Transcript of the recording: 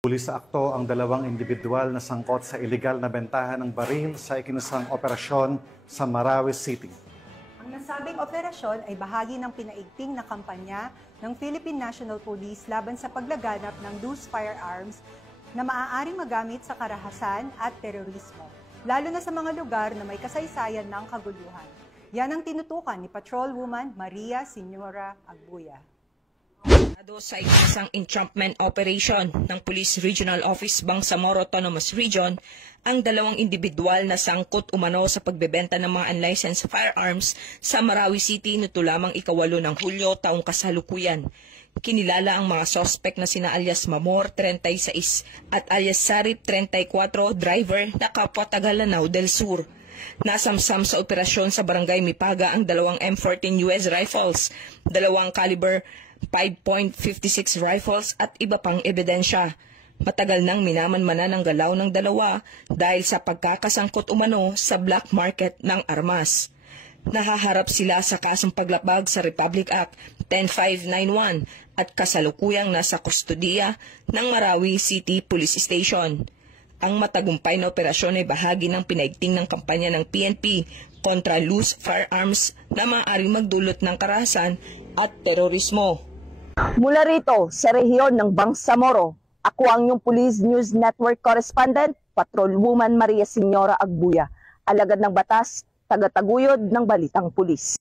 Huli sa akto ang dalawang individual na sangkot sa iligal na bentahan ng baril sa ikinasang operasyon sa Marawi City. Ang nasabing operasyon ay bahagi ng pinaigting na kampanya ng Philippine National Police laban sa paglaganap ng loose firearms na maaaring magamit sa karahasan at terorismo, lalo na sa mga lugar na may kasaysayan ng kaguluhan. Yan ang tinutukan ni Patrolwoman Maria Señora Agbuya. Sa isang entrapment operation ng Police Regional Office Bangsamoro Autonomous Region, ang dalawang individual na sangkot umano sa pagbebenta ng mga unlicensed firearms sa Marawi City nito lamang ika-8 ng Hulyo taong kasalukuyan. Kinilala ang mga sospek na sina alias Mamor, 36 at alias Sarip, 34, driver na kapwa taga Lanao del Sur. Nasamsam sa operasyon sa Barangay Mipaga ang dalawang M14 US rifles, dalawang caliber 5.56 rifles at iba pang ebidensya. Matagal nang minamanmanan ang galaw ng dalawa dahil sa pagkakasangkot umano sa black market ng armas. Nahaharap sila sa kasong paglabag sa Republic Act 10591 at kasalukuyang nasa kustodiya ng Marawi City Police Station. Ang matagumpay na operasyon ay bahagi ng pinaigting ng kampanya ng PNP kontra loose firearms na maaaring magdulot ng karahasan at terorismo. Mula rito sa rehiyon ng Bangsamoro, ako ang inyong Police News Network Correspondent, Patrolwoman Maria Señora Agbuya, alagad ng batas, tagataguyod ng Balitang Pulis.